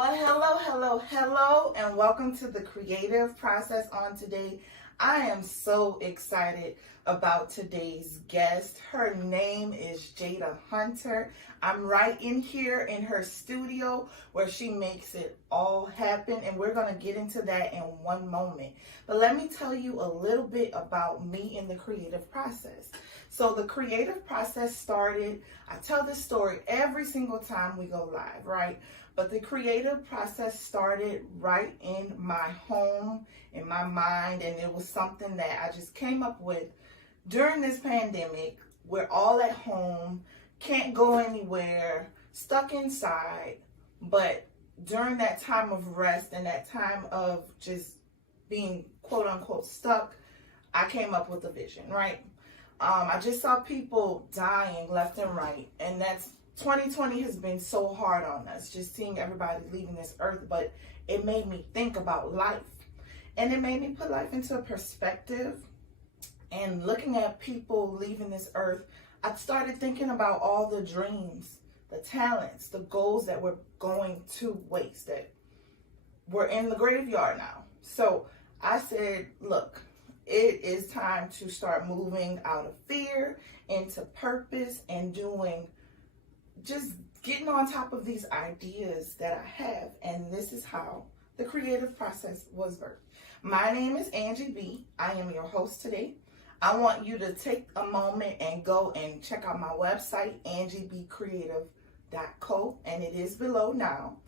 Well, hello, and welcome to the creative process on today. I am so excited about today's guest. Her name is Jada Hunter. I'm right in here in her studio where she makes it all happen, and we're going to get into that in one moment. But let me tell you a little bit about me in the creative process. So the creative process started, I tell this story every single time we go live, right? But the creative process started right in my home, in my mind, and it was something that I just came up with during this pandemic. We're all at home, can't go anywhere, stuck inside, but during that time of rest and that time of just being quote unquote stuck, I came up with a vision, right? I just saw people dying left and right, and that's 2020 has been so hard on us, just seeing everybody leaving this earth, but it made me think about life, and it made me put life into a perspective. And looking at people leaving this earth, I started thinking about all the dreams, the talents, the goals that were going to waste, that were in the graveyard now. So I said, look, it is time to start moving out of fear into purpose and just getting on top of these ideas that I have. And this is how the creative process was birthed. My name is Angie B. I am your host today. I want you to take a moment and go and check out my website, angiebecreative.co, and it is below now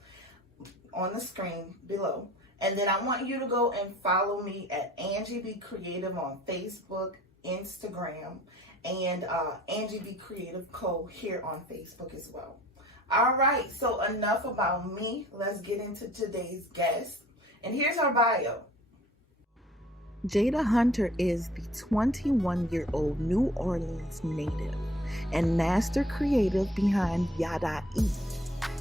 on the screen below. And then I want you to go and follow me at angiebecreative on Facebook, Instagram, and angiebecreative Co. here on Facebook as well. All right, so enough about me. Let's get into today's guest. And here's our bio. Jada Hunter is the 21-year-old New Orleans native and master creative behind YadahhaE.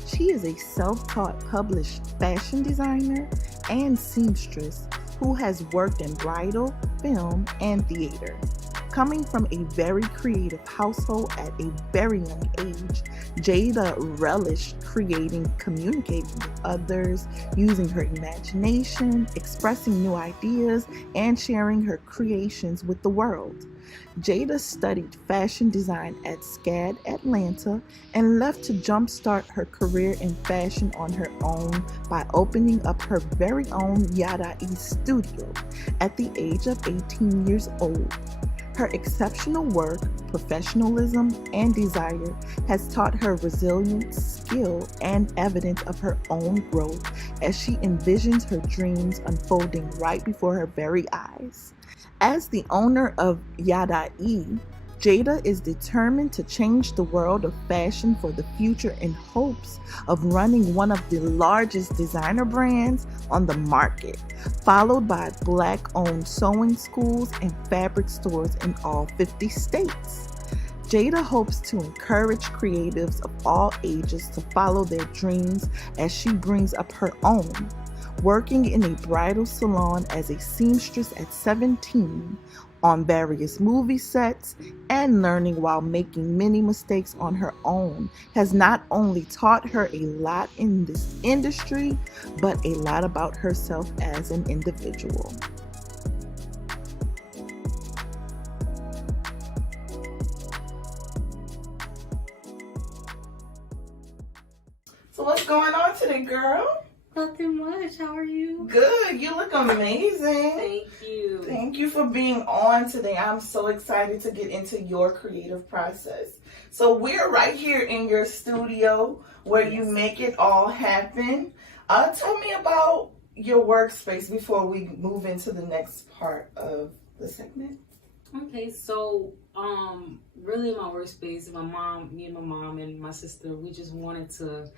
She is a self-taught published fashion designer and seamstress who has worked in bridal, film, and theater. Coming from a very creative household at a very young age, Jada relished creating, communicating with others, using her imagination, expressing new ideas, and sharing her creations with the world. Jada studied fashion design at SCAD Atlanta and left to jumpstart her career in fashion on her own by opening up her very own YadahhaE studio at the age of 18 years old. Her exceptional work, professionalism, and desire has taught her resilience, skill, and evidence of her own growth as she envisions her dreams unfolding right before her very eyes. As the owner of YadahhaE, Jada is determined to change the world of fashion for the future in hopes of running one of the largest designer brands on the market, followed by Black-owned sewing schools and fabric stores in all 50 states. Jada hopes to encourage creatives of all ages to follow their dreams as she brings up her own, working in a bridal salon as a seamstress at 17, on various movie sets, and learning while making many mistakes on her own has not only taught her a lot in this industry, but a lot about herself as an individual. So what's going on today, girl? Nothing much. How are you? Good. You look amazing. Thank you. Thank you for being on today. I'm so excited to get into your creative process. So we're right here in your studio where you make it all happen. Tell me about your workspace before we move into the next part of the segment. Okay, so really my workspace, me and my mom and my sister, we just wanted to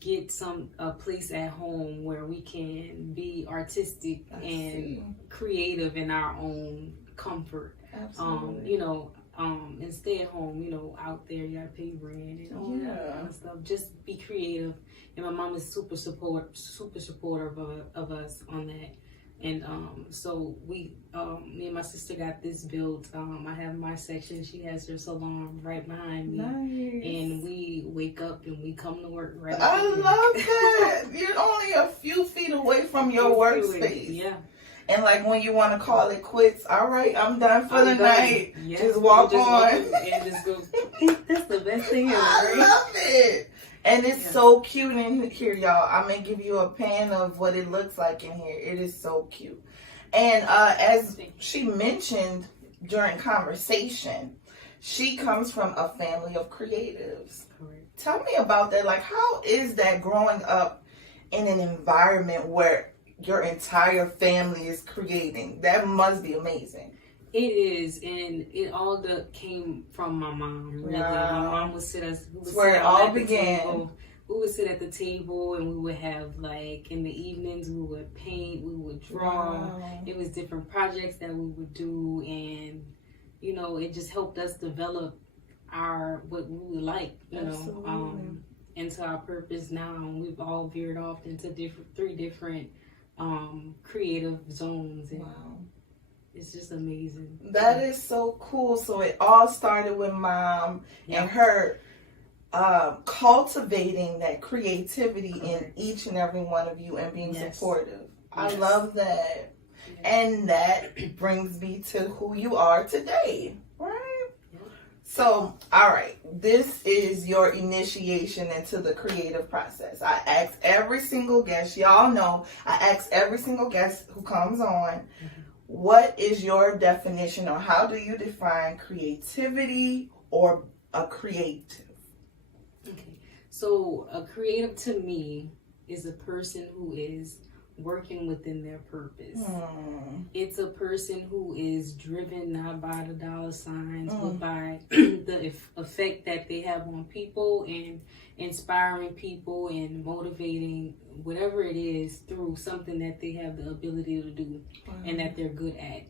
get a place at home where we can be artistic and creative in our own comfort. Absolutely. And stay at home, out there you gotta pay rent and all that kind of stuff. Just be creative. And my mom is super supportive of us on that. And so we, me and my sister got this built. I have my section. She has her salon right behind me. Nice. And we wake up and we come to work right. I love that. You're only a few feet away from your workspace. Yeah. And like when you want to call it quits, all right, I'm done for the night. Yes. Just walk on. And just go. That's the best thing ever. I love it. And it's so cute in here, y'all. I'm going to give you a pan of what it looks like in here. It is so cute. And as she mentioned during conversation, she comes from a family of creatives. Correct. Tell me about that. Like, how is that growing up in an environment where your entire family is creating? That must be amazing. It is, and it all came from my mom. Really, my mom would sit us. That's where it all began. We would sit at the table, and we would have, like, in the evenings, we would paint, we would draw. Wow. It was different projects that we would do, and you know, it just helped us develop what we would like, you know, into our purpose now. And we've all veered off into three different creative zones, and it's just amazing. That is so cool. So it all started with mom and her cultivating that creativity in each and every one of you and being supportive. I love that. And that brings me to who you are today, right? So, all right, this is your initiation into the creative process. I ask every single guest, y'all know, I ask every single guest who comes on, what is your definition, or how do you define creativity or a creative? Okay, so a creative to me is a person who is working within their purpose. It's a person who is driven not by the dollar signs, but by the effect that they have on people and inspiring people and motivating whatever it is through something that they have the ability to do and that they're good at.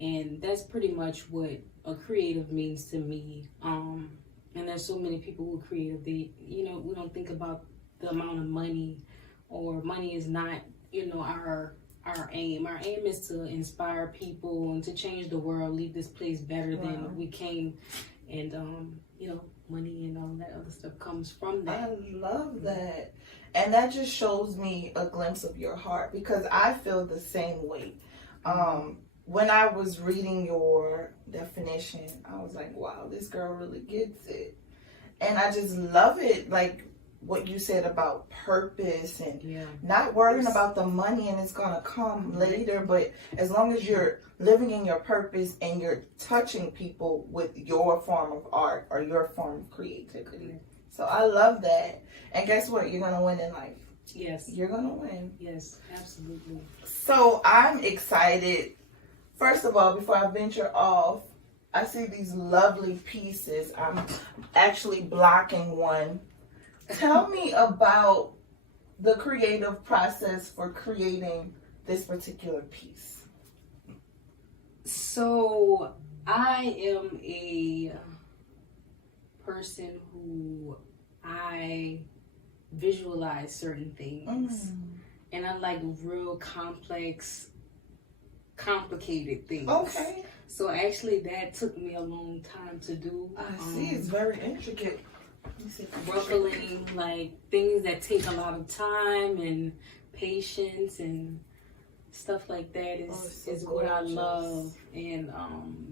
And that's pretty much what a creative means to me. And there's so many people who are creative. They, you know, we don't think about the amount of money, or money is not, you know, our aim. Our aim is to inspire people and to change the world, leave this place better than we came. And you know, money and all that other stuff comes from that. I love that. And that just shows me a glimpse of your heart, because I feel the same way. When I was reading your definition, I was like, wow, this girl really gets it. And I just love it, like what you said about purpose and not worrying about the money and it's gonna come later, but as long as you're living in your purpose and you're touching people with your form of art or your form of creativity. So I love that. And guess what? You're gonna win in life. Yes. You're gonna win. Yes, absolutely. So I'm excited. First of all, before I venture off, I see these lovely pieces. I'm actually blocking one. Tell me about the creative process for creating this particular piece. So I am a person who I visualize certain things, and I like real complex, complicated things. Okay. So actually that took me a long time to do. I see, it's very intricate. Ruffling, like things that take a lot of time and patience and stuff like that is what I love. And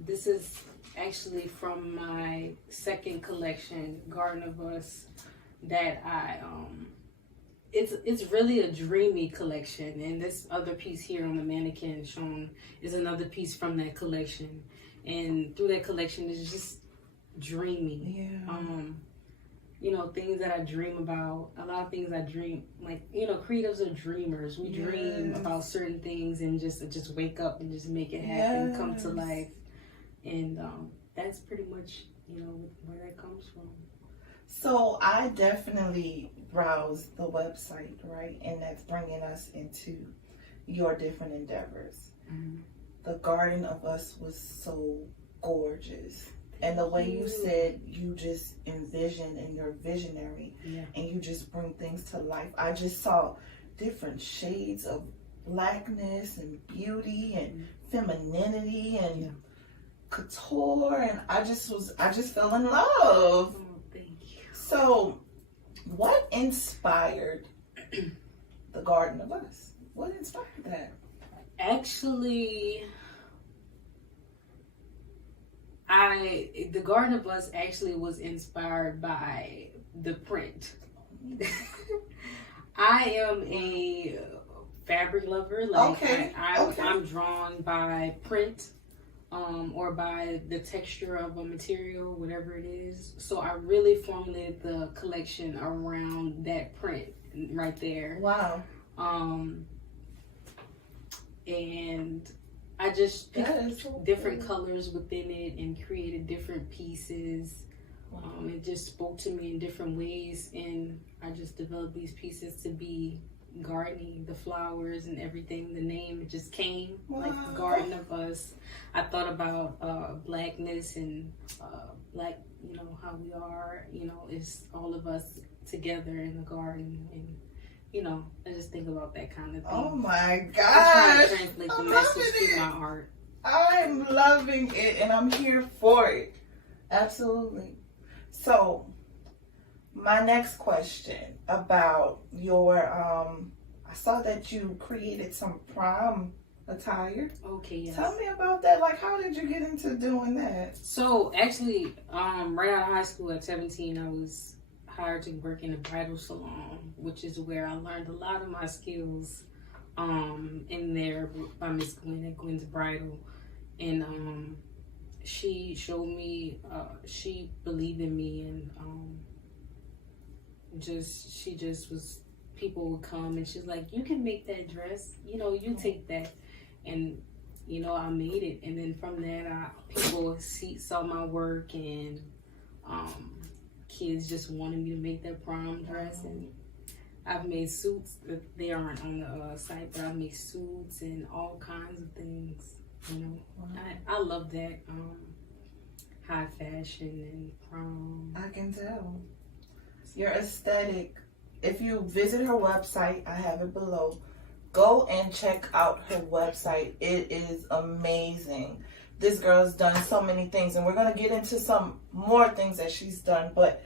this is actually from my second collection, Garden of Us, that it's really a dreamy collection. And this other piece here on the mannequin shown is another piece from that collection. And through that collection, it's just dreamy. You know, things that I dream about, a lot of things I dream, like, you know, creatives are dreamers. We dream about certain things and just wake up and just make it happen, come to life. And that's pretty much, you know, where that comes from. So I definitely browse the website, right? And that's bringing us into your different endeavors. The Garden of Us was so gorgeous. And the way you said you just envision and you're visionary and you just bring things to life. I just saw different shades of blackness and beauty and femininity and couture, and I just fell in love. Oh, thank you. So, what inspired the Garden of Us? What inspired that? Actually, the Garden of Us actually was inspired by the print. I am a fabric lover. Like, I'm drawn by print, or by the texture of a material, whatever it is. So I really formulated the collection around that print right there. Wow. And I just picked different colors within it and created different pieces. It just spoke to me in different ways, and I just developed these pieces to be gardening, the flowers and everything. The name, it just came, like the Garden of Us. I thought about blackness and black, you know, how we are, you know, it's all of us together in the garden, and you know, I just think about that kind of thing. Oh my gosh! I try to translate the message through my art. I'm loving it, and I'm here for it. Absolutely. So, my next question about your, I saw that you created some prom attire. Okay, yes. Tell me about that. Like, how did you get into doing that? So, actually, right out of high school at 17, I was hired to work in a bridal salon, which is where I learned a lot of my skills in there by Miss Gwen at Gwen's Bridal. And she showed me, she believed in me, and she just was, people would come and she's like, you can make that dress, you know, you take that. And you know, I made it, and then from that, people saw my work, and kids just wanted me to make their prom dress. And I've made suits. They aren't on the site, but I've made suits and all kinds of things. You know, I love that high fashion and prom. I can tell your aesthetic. If you visit her website, I have it below. Go and check out her website. It is amazing. This girl's done so many things, and we're going to get into some more things that she's done. But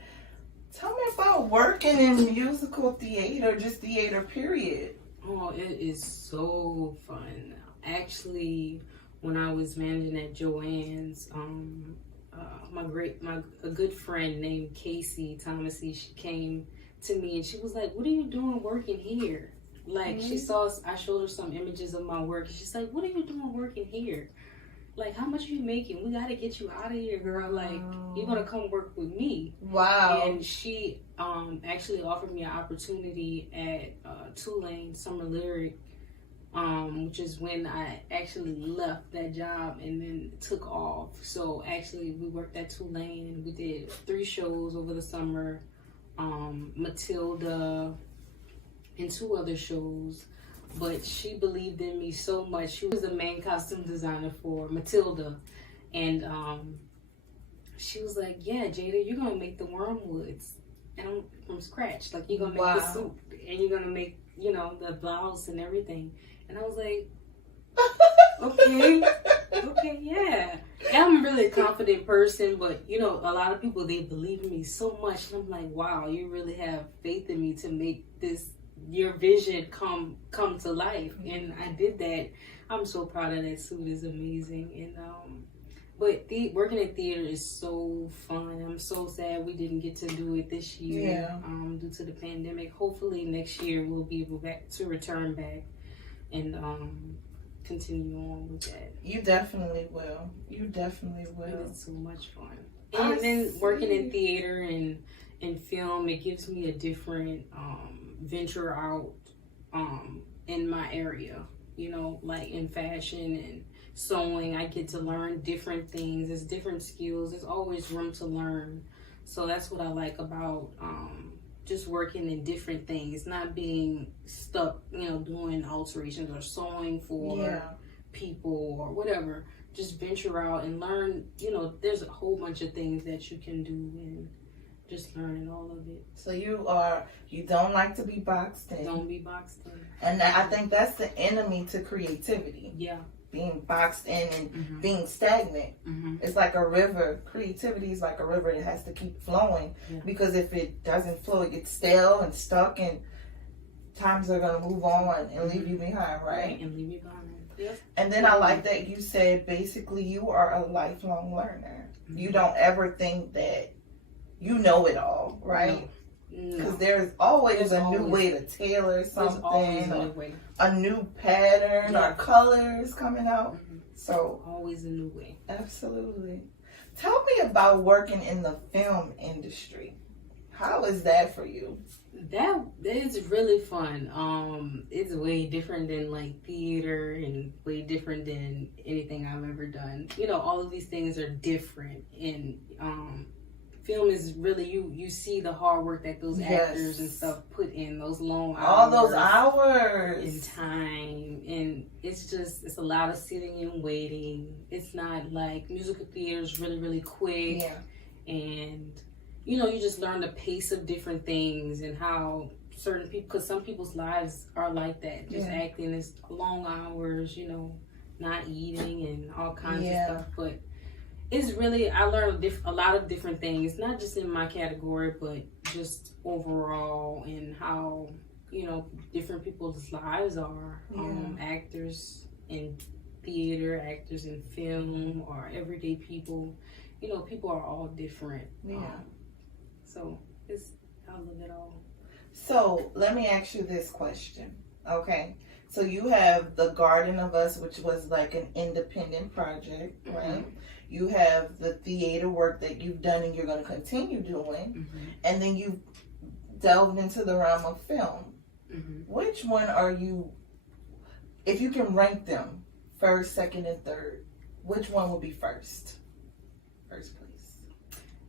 tell me about working in musical theater, just theater, period. Oh, it is so fun. Actually, when I was managing at Joanne's, a good friend named Casey Thomasy, she came to me and she was like, "What are you doing working here?" Like, she saw, I showed her some images of my work, and she's like, "What are you doing working here? Like, how much are you making? We got to get you out of here, girl. Like, you're going to come work with me." Wow. And she actually offered me an opportunity at Tulane Summer Lyric, which is when I actually left that job and then took off. So, actually, we worked at Tulane. We did 3 shows over the summer, Matilda, and 2 other shows. But she believed in me so much. She was the main costume designer for Matilda, and she was like, "Yeah, Jada, you're gonna make the wormwoods, and from scratch. Like, you're gonna make the suit, and you're gonna make, you know, the blouse and everything." And I was like, okay, yeah. And I'm a really confident person, but you know, a lot of people, they believe in me so much, and I'm like, wow, you really have faith in me to make this, your vision come to life. And I did that. I'm so proud of that suit. It's amazing. And but working in theater is so fun. I'm so sad we didn't get to do it this year, due to the pandemic. Hopefully next year we'll be able to return back and continue on with that. You definitely will. You definitely will. It's so much fun. And then working in theater and film, it gives me a different venture out in my area, you know, like in fashion and sewing. I get to learn different things. There's different skills. There's always room to learn. So that's what I like about just working in different things, not being stuck, you know, doing alterations or sewing for people or whatever. Just venture out and learn. You know, there's a whole bunch of things that you can do, and just learning all of it. So you don't like to be boxed in. Don't be boxed in. And I think that's the enemy to creativity. Yeah. Being boxed in and being stagnant. It's like a river. Creativity is like a river. It has to keep flowing, because if it doesn't flow, it gets stale and stuck, and times are going to move on and leave you behind, right? And leave you behind. Yep. And then I like that you said basically you are a lifelong learner. You don't ever think that you know it all, right? Because there's always a new way to tailor something, a new pattern or colors coming out. So always a new way. Absolutely. Tell me about working in the film industry. How is that for you? That is really fun. It's way different than like theater and way different than anything I've ever done. You know, all of these things are different, and film is really you see the hard work that those actors and stuff put in, those long hours, all those hours and time, and it's a lot of sitting and waiting. It's not like musical theater is really quick, and you know, you just learn the pace of different things and how certain people, because some people's lives are like that, just acting is long hours, you know, not eating and all kinds of stuff. But it's really, I learned a lot of different things, not just in my category, but just overall, and how, you know, different people's lives are. Actors in theater, actors in film, or everyday people. You know, people are all different. So I love it all. So let me ask you this question. Okay. So you have the Garden of Us, which was like an independent project, right? You have the theater work that you've done and you're going to continue doing. And then you delved into the realm of film. Which one are you, if you can rank them, first, second, and third, which one would be first? First place.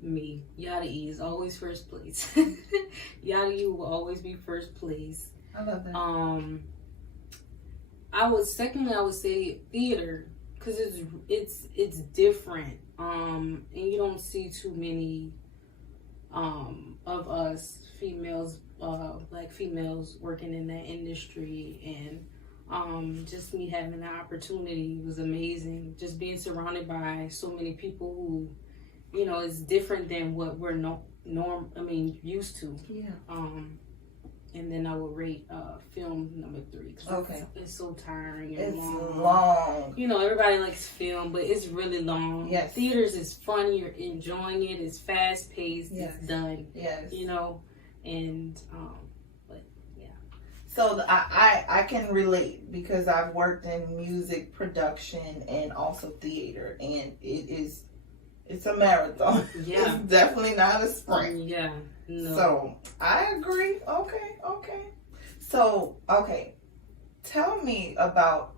Me. YadahhaE is always first place. YadahhaE will always be first place. I love that. I would say theater, because it's different. And you don't see too many of us females, black females working in that industry, and just me having the opportunity was amazing. Just being surrounded by so many people who, you know, it's different than what we're used to. And then I would rate film number 3. It's so tiring and long. You know, everybody likes film, but it's really long. Theaters is fun. You're enjoying it. It's fast paced. It's done. You know, and but yeah. So I can relate, because I've worked in music production and also theater, and it's a marathon. It's definitely not a sprint. No. So I agree. Okay. So, tell me about,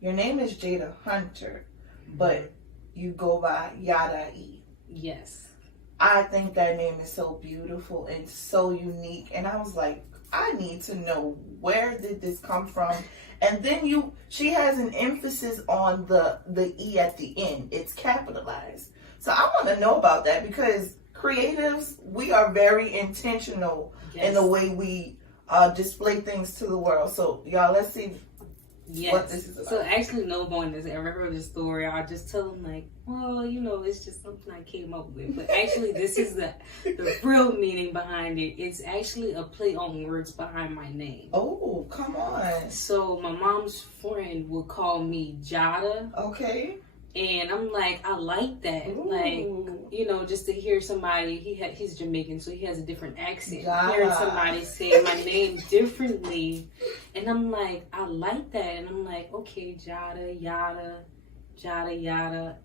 your name is Jada Hunter, but you go by YadahhaE. Yes. I think that name is so beautiful and so unique. And I was like, I need to know, where did this come from? And then she has an emphasis on the E at the end. It's capitalized. So I want to know about that, because creatives, we are very intentional in the way we display things to the world. So y'all, let's see what this is about. So actually, no one has ever heard the story. I just tell them like, well, you know, it's just something I came up with. But actually, this is the real meaning behind it. It's actually a play on words behind my name. Oh, come on. So my mom's friend would call me Jada. Okay. And I'm like, I like that. Ooh. Like, you know, just to hear somebody, he's Jamaican, so he has a different accent. Hearing somebody say my name differently. And I'm like, I like that. And I'm like, okay, Jada, Yada.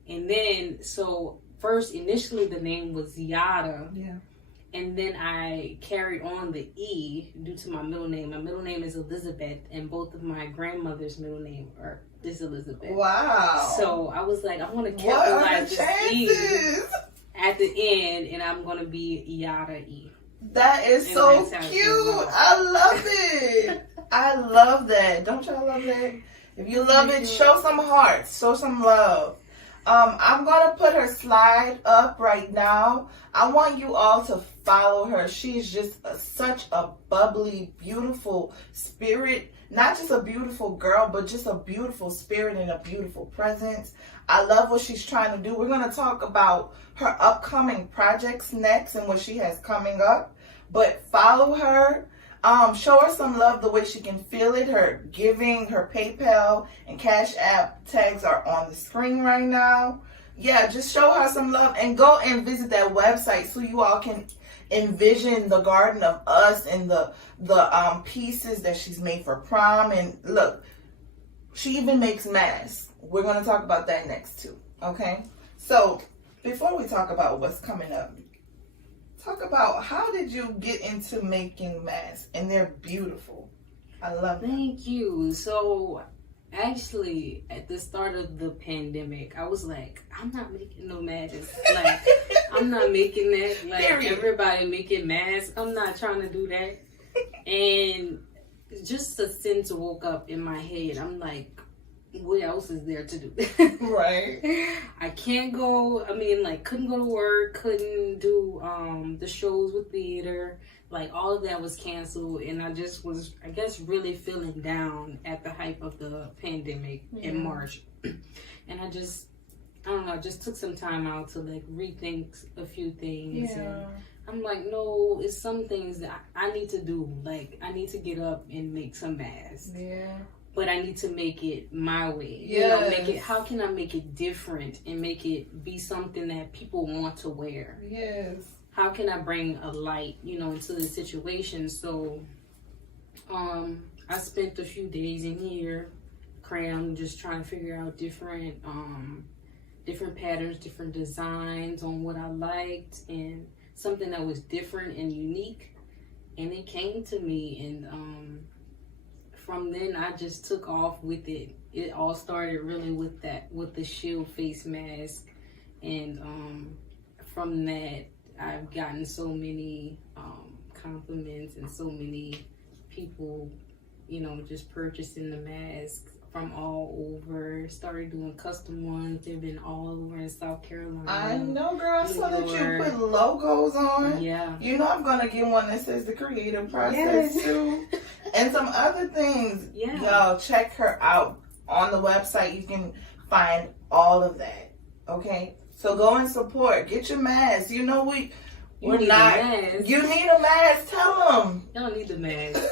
And then, so first, initially the name was Yada. Yeah. And then I carried on the E due to my middle name. My middle name is Elizabeth, and both of my grandmother's middle name is Elizabeth. Wow. So I was like, I want to capitalize this E at the end, and I'm going to be YadahhaE. That is so cute. I love it. I love that. Don't y'all love that? If you love it, show some hearts. Show some love. I'm gonna put her slide up right now. I want you all to follow her. She's just such a bubbly, beautiful spirit. Not just a beautiful girl, but just a beautiful spirit and a beautiful presence. I love what she's trying to do. We're gonna talk about her upcoming projects next and what she has coming up. But follow her. Show her some love the way she can feel it. Her giving, her PayPal and Cash App tags are on the screen right now. Yeah, just show her some love and go and visit that website so you all can envision the Garden of Us and the pieces that she's made for prom. And look, she even makes masks. We're going to talk about that next too. Okay? So before we talk about what's coming up, talk about how did you get into making masks? And they're beautiful. I love them. Thank you. So actually, at the start of the pandemic, I was like, I'm not making no masks. Like, I'm not making that. Like, Period. everybody making masks. I'm not trying to do that. And just a sense woke up in my head. I'm like, what else is there to do? Right. I can't go. I mean, like, couldn't go to work. Couldn't do the shows with theater. Like, all of that was canceled, and I just was, I guess, really feeling down at the height of the pandemic in March. And I don't know, I just took some time out to, like, rethink a few things. Yeah. And I'm like, no, it's some things that I need to do. Like, I need to get up and make some masks. Yeah. But I need to make it my way. Yes. You know, make it, how can I make it different and make it be something that people want to wear? Yes. How can I bring a light, you know, into the situation? So, I spent a few days in here, crammed, just trying to figure out different patterns, different designs on what I liked, and something that was different and unique. And it came to me, and from then I just took off with it. It all started really with the shield face mask, and from that I've gotten so many compliments and so many people, you know, just purchasing the masks from all over. Started doing custom ones. They've been all over in South Carolina. I know, girl. I saw that you York. put logos on. Yeah. You know I'm gonna get one that says the creative process Yes. too. And some other things. Yeah. Y'all check her out on the website. You can find all of that. Okay? So go and support. Get your mask. You know we're need not. a mask. You need a mask. Tell them. You don't need the mask.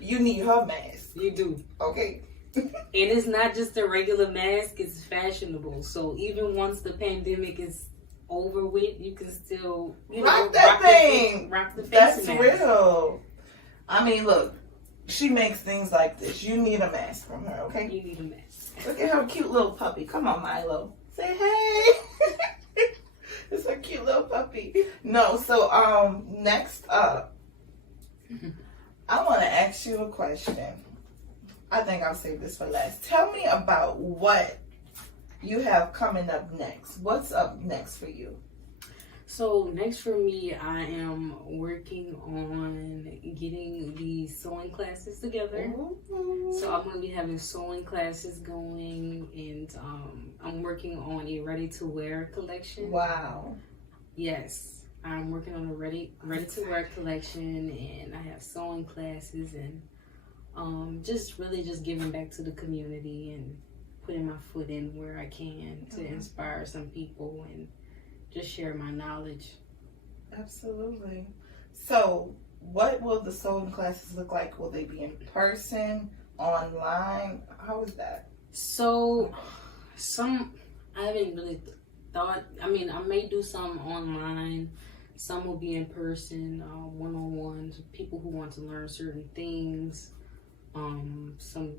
You need her mask. You do. Okay? And it's not just a regular mask, it's fashionable. So even once the pandemic is over with, you can still, you know, Rock that thing. Rock the face That's mask. real. I mean, look. She makes things like this. You need a mask from her, okay? You need a mask. Look at her cute little puppy. Come on, Milo. Say hey. It's a cute little puppy. No, so next up, I want to ask you a question. I think I'll save this for last. Tell me about what you have coming up next. What's up next for you? So next for me, I am working on getting the sewing classes together. Ooh. So I'm going to be having sewing classes going, and I'm working on a ready-to-wear collection. Wow. Yes, I'm working on a ready-to-wear collection, and I have sewing classes, and just really just giving back to the community and putting my foot in where I can to inspire some people and just share my knowledge. Absolutely. So, what will the sewing classes look like? Will they be in person, online? How is that? So, I haven't really thought. I mean, I may do some online. Some will be in person, one-on-ones, people who want to learn certain things. Some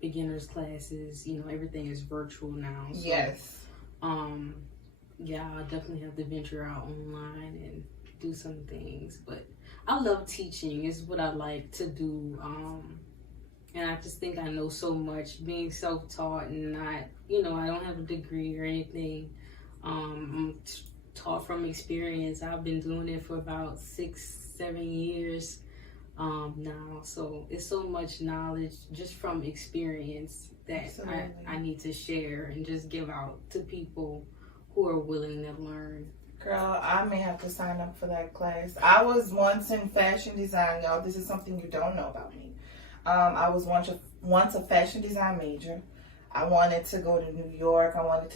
beginners classes. You know, everything is virtual now. So, Yes. Yeah, I'll definitely have to venture out online and do some things. But I love teaching. It's what I like to do. And I just think I know so much, being self-taught and not, you know, I don't have a degree or anything. I'm taught from experience. I've been doing it for about 6-7 years. now. So it's so much knowledge just from experience that I need to share and just give out to people who are willing to learn. Girl, I may have to sign up for that class. I was once in fashion design, y'all. This is something you don't know about me. I was once a fashion design major. I wanted to go to New York. I wanted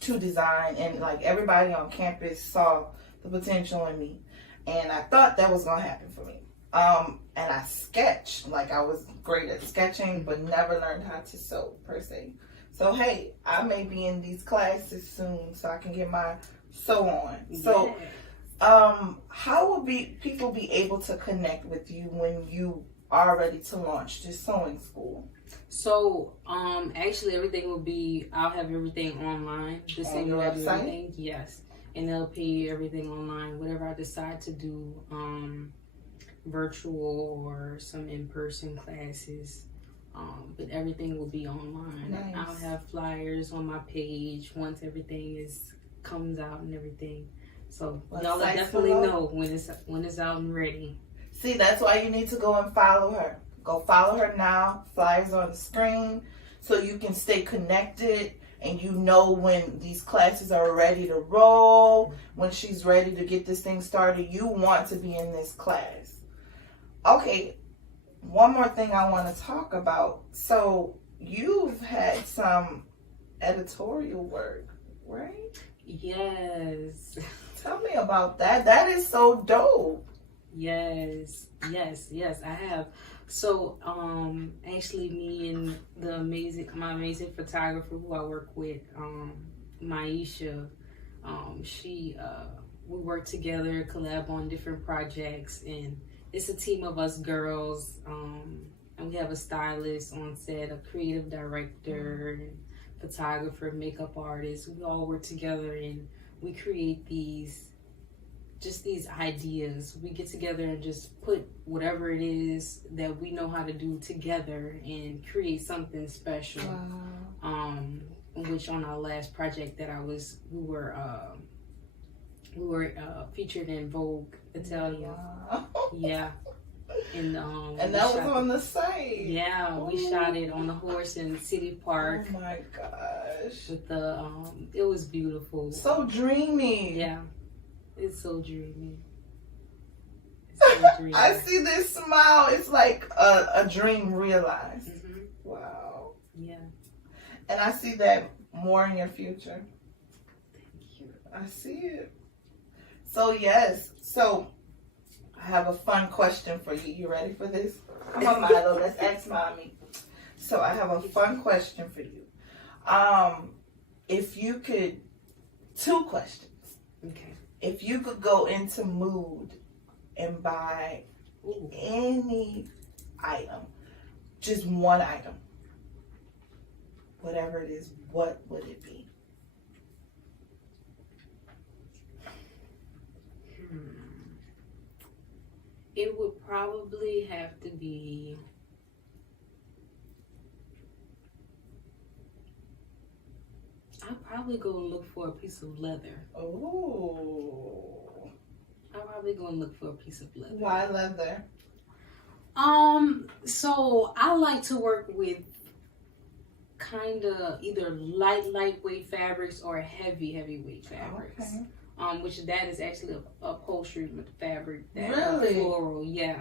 to design, and like everybody on campus saw the potential in me, and I thought that was gonna happen for me. And I sketched, like I was great at sketching, but never learned how to sew per se. So hey, I may be in these classes soon, so I can get my sew on. So, how will people be able to connect with you when you are ready to launch this sewing school? So, actually, everything will be. I'll have everything online. The same your website? Everything, yes, and they'll pay you everything online. Whatever I decide to do, virtual or some in-person classes, but everything will be online. Nice. I'll have flyers on my page once everything comes out and everything. So y'all will definitely know when it's out and ready. See, that's why you need to go and follow her. Go follow her now. Flyers on the screen so you can stay connected and you know when these classes are ready to roll, when she's ready to get this thing started. You want to be in this class. Okay, one more thing I want to talk about. So you've had some editorial work, right? Yes. Tell me about that. That is so dope. Yes, I have. So, actually, me and my amazing photographer who I work with, Maisha, we work together, collab on different projects, and it's a team of us girls, and we have a stylist on set, a creative director, and photographer, makeup artist. We all work together and we create these ideas. We get together and just put whatever it is that we know how to do together and create something special. Wow. Which on our last project that we were featured in Vogue Italia. Wow. Yeah. And that was on the site. Yeah, we shot it on the horse in City Park. Oh my gosh. With the it was beautiful. So dreamy. Yeah. It's so dreamy. It's so dreamy. I see this smile. It's like a dream realized. Mm-hmm. Wow. Yeah. And I see that more in your future. Thank you. I see it. So yes. So I have a fun question for you. You ready for this? Come on, Milo. Let's ask mommy. So I have a fun question for you. If you could, 2 questions. Okay. If you could go into Mood and buy any item, just one item, whatever it is, what would it be? It would probably have to be I'd probably go and look for a piece of leather. Oh. I'd probably go and look for a piece of leather. Why leather? So I like to work with kind of either lightweight fabrics or heavyweight fabrics. Okay. Which that is actually a upholstery fabric. That Really? Floral, yeah.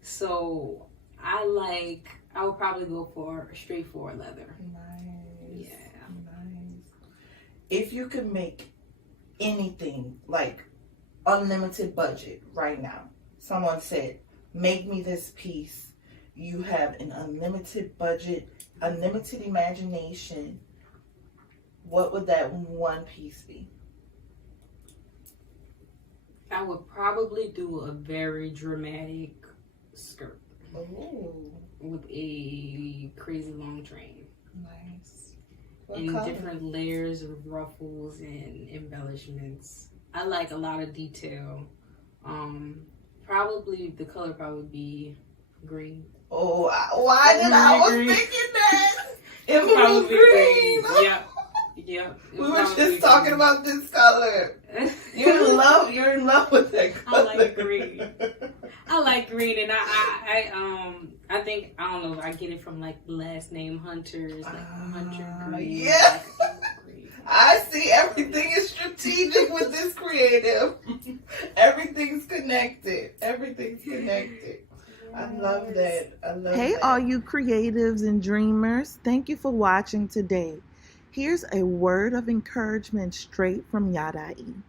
So I would probably go for a straightforward leather. Nice. Yeah. Nice. If you could make anything, like unlimited budget right now, someone said, make me this piece. You have an unlimited budget, unlimited imagination. What would that one piece be? I would probably do a very dramatic skirt. Ooh. With a crazy long train. Nice. What And color? different layers of ruffles and embellishments. I like a lot of detail. Probably the color probably be green. Oh, why did I was Green. thinking that? It was Probably green. Yeah. We were just talking about this color. You're in love with that color. I like green. I like green, and I think, I don't know, I get it from like the last name Hunter. It's like Hunter Green. Yeah. Like green. I see everything is strategic with this creative. Everything's connected. Everything's connected. I love that. Hey, all you creatives and dreamers. Thank you for watching today. Here's a word of encouragement straight from YadahhaE.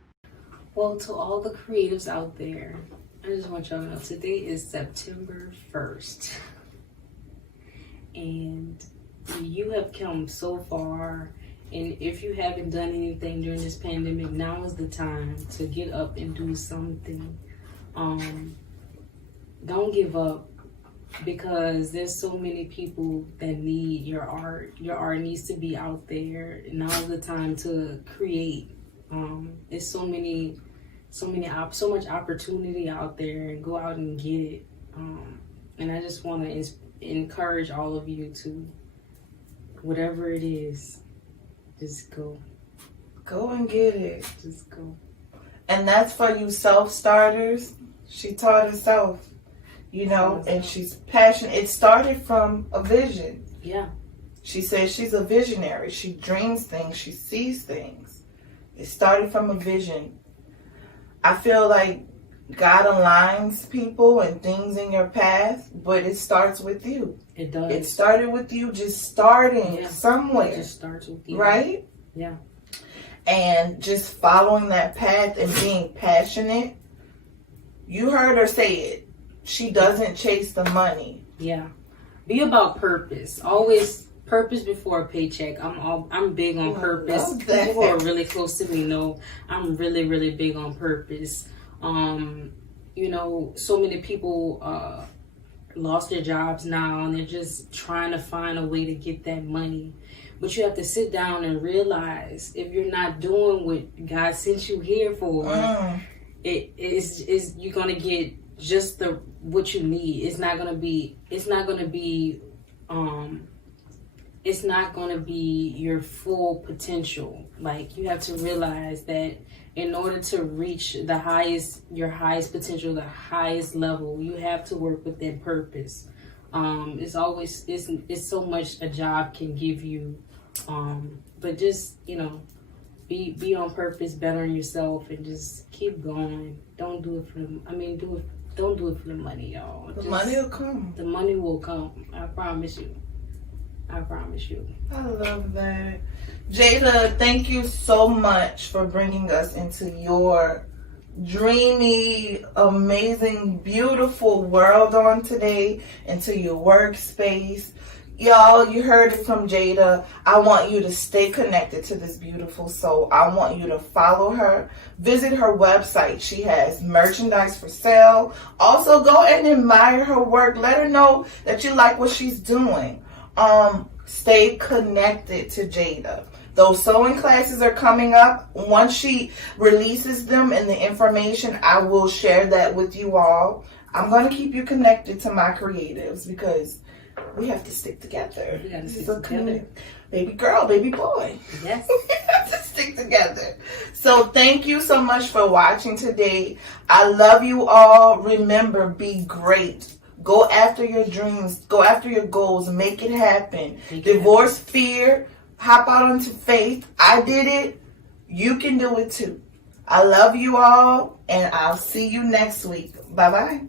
Well, to all the creatives out there, I just want y'all to know today is September 1st. And you have come so far. And if you haven't done anything during this pandemic, now is the time to get up and do something. Don't give up, because there's so many people that need your art. Your art needs to be out there. Now is the time to create. There's so much opportunity out there, and go out and get it. And I just want to encourage all of you to, whatever it is, just go. Go and get it. Just go. And that's for you self-starters. She taught herself, you know, and she's passionate. It started from a vision. Yeah. She says she's a visionary. She dreams things. She sees things. It started from a vision. I feel like God aligns people and things in your path, but it starts with you. It does. It started with you just starting somewhere. It just starts with you. Right? Yeah. And just following that path and being passionate. You heard her say it. She doesn't chase the money. Yeah. Be about purpose. Always purpose before a paycheck. I'm big on purpose. People who are really close to me know I'm really, really big on purpose. You know, so many people lost their jobs now, and they're just trying to find a way to get that money. But you have to sit down and realize, if you're not doing what God sent you here for, you're gonna get just what you need. It's not gonna be your full potential. Like, you have to realize that in order to reach your highest potential, the highest level, you have to work within purpose. It's so much a job can give you, but just, you know, be on purpose, better yourself, and just keep going. Don't do it for don't do it for the money, y'all. The money will come. The money will come. I promise you. I promise you. I love that. Jada, thank you so much for bringing us into your dreamy, amazing, beautiful world on today, into your workspace. Y'all, you heard it from Jada. I want you to stay connected to this beautiful soul. I want you to follow her. Visit her website. She has merchandise for sale. Also, go and admire her work. Let her know that you like what she's doing. Stay connected to Jada. Those sewing classes are coming up. Once she releases them and the information, I will share that with you all. I'm going to keep you connected to my creatives, because we have to stick together. We got to stick together. Baby girl, baby boy. Yes. We have to stick together. So thank you so much for watching today. I love you all. Remember, be great. Go after your dreams. Go after your goals. Make it happen. Divorce fear. Hop out onto faith. I did it. You can do it too. I love you all, and I'll see you next week. Bye-bye.